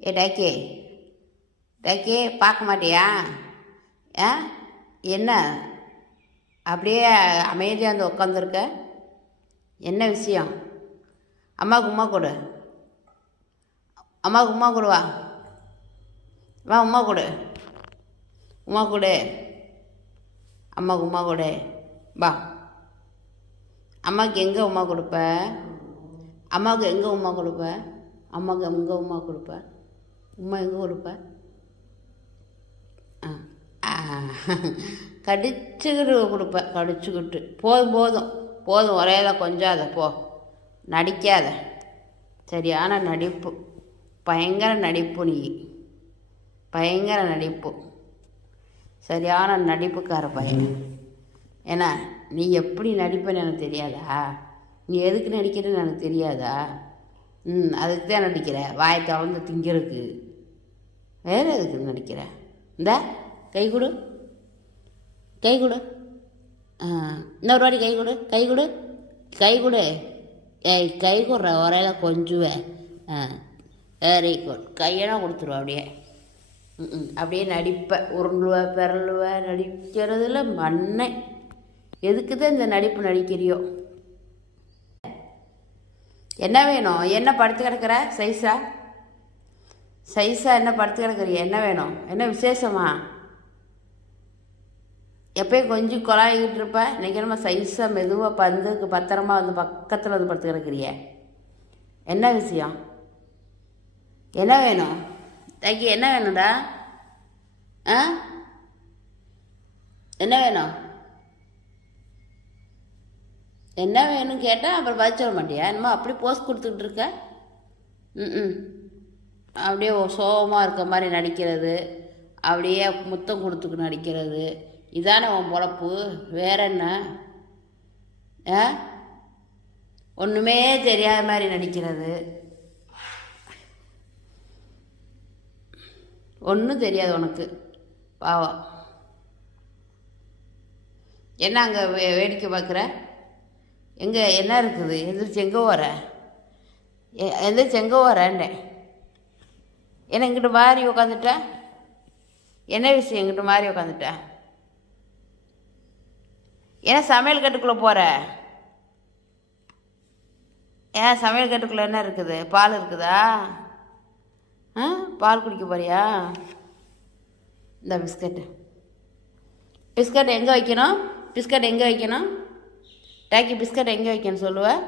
ஏ டேக்கே டேக்கே பார்க்க மாட்டியா? ஆ என்ன அப்படியே அமைதியாக வந்து உட்காந்துருக்க? என்ன விஷயம்? அம்மாவுக்கு உமா கொடு, அம்மாவுக்கு உமா கொடு, வா வா உமா கொடு, உமா கொடு, அம்மாவுக்கு உமா கொடு, வா. அம்மாவுக்கு எங்கே உமா கொடுப்ப? அம்மாவுக்கு எங்கே உமா கொடுப்ப? அம்மாவுக்கு எங்கே உமா கொடுப்ப? உமா எங்கே கொடுப்ப? கடிச்சுக்கிட்டு கொடுப்பேன், கடிச்சுக்கிட்டு. போதும் போதும் போதும், ஒரேத கொஞ்சாத போ, நடிக்காத. சரியான நடிப்பு, பயங்கர நடிப்பு, நீ பயங்கர நடிப்பு, சரியான நடிப்புக்கார பையன். ஏன்னா நீ எப்படி நடிப்பேன்னு எனக்கு தெரியாதா? நீ எதுக்கு நடிக்கிறேன்னு எனக்கு தெரியாதா? அதுக்கு தான் நடிக்கிற, வாயை தவழ்ந்து திங்கிறதுக்கு. வேறு எதுக்கு நடிக்கிற? இந்த கை கொடு, கை கொடு, இன்னொரு வாட்டி கை கொடு, கை கொடு, கை கொடு. ஏய் கை கொடுற, ஒரையில கொஞ்சுவேன். Very good. கையெல்லாம் கொடுத்துருவா அப்படியே. அப்படியே நடிப்பேன், உருண்டுவேன், பிறழுவேன். நடிக்கிறதுல மண்ணை. எதுக்கு தான் இந்த நடிப்பு நடிக்கிறியோ? என்ன வேணும்? என்ன படுத்து கிடக்கிற? சைஸா சைஸா என்ன படுத்து கிடக்குறிய? என்ன வேணும்? என்ன விசேஷமா? எப்பயும் கொஞ்சம் குழாயிக்கிட்டு இருப்ப, இன்றைக்கி நம்ம சைஸாக மெதுவாக பந்துக்கு பத்திரமா வந்து பக்கத்தில் வந்து படுத்து கிடக்குறிய. என்ன விஷயம்? என்ன வேணும்? தைக்கி என்ன வேணும்டா? ஆ என்ன வேணும்? என்ன வேணும்னு கேட்டால் அப்புறம் பதில் சொல்ல மாட்டியா? என்னமோ அப்படி போஸ்ட் கொடுத்துக்கிட்டு இருக்க. அப்படியே சோகமாக இருக்க மாதிரி நடிக்கிறது, அப்படியே முத்தம் கொடுத்துக்கு நடிக்கிறது, இதானே உன் பொழப்பு? வேற என்ன? ஒன்றுமே தெரியாத மாதிரி நடிக்கிறது, ஒன்றும் தெரியாது உனக்கு. பாவம். என்ன அங்கே வேடிக்கை பார்க்குற? எங்கே என்ன இருக்குது? எந்திரிச்சு எங்கே வர? எந்திரிச்சு எங்கே வரேன்னேன். என்ன இங்கிட்ட மாறி உட்காந்துட்ட? என்ன விஷயம் இங்கிட்ட மாறி உட்காந்துட்ட? ஏன்னா சமையல் கட்டுக்குள்ளே போகிற? ஏன் சமையல் கட்டுக்குள்ளே என்ன இருக்குது? பால் இருக்குதா? பால் குடிக்க போறியா? இந்த பிஸ்கட்டு, பிஸ்கட் எங்கே வைக்கணும்? பிஸ்கட் எங்கே வைக்கணும்? டேக்கி பிஸ்கட் எங்கே வைக்கணும் சொல்லுவேன்?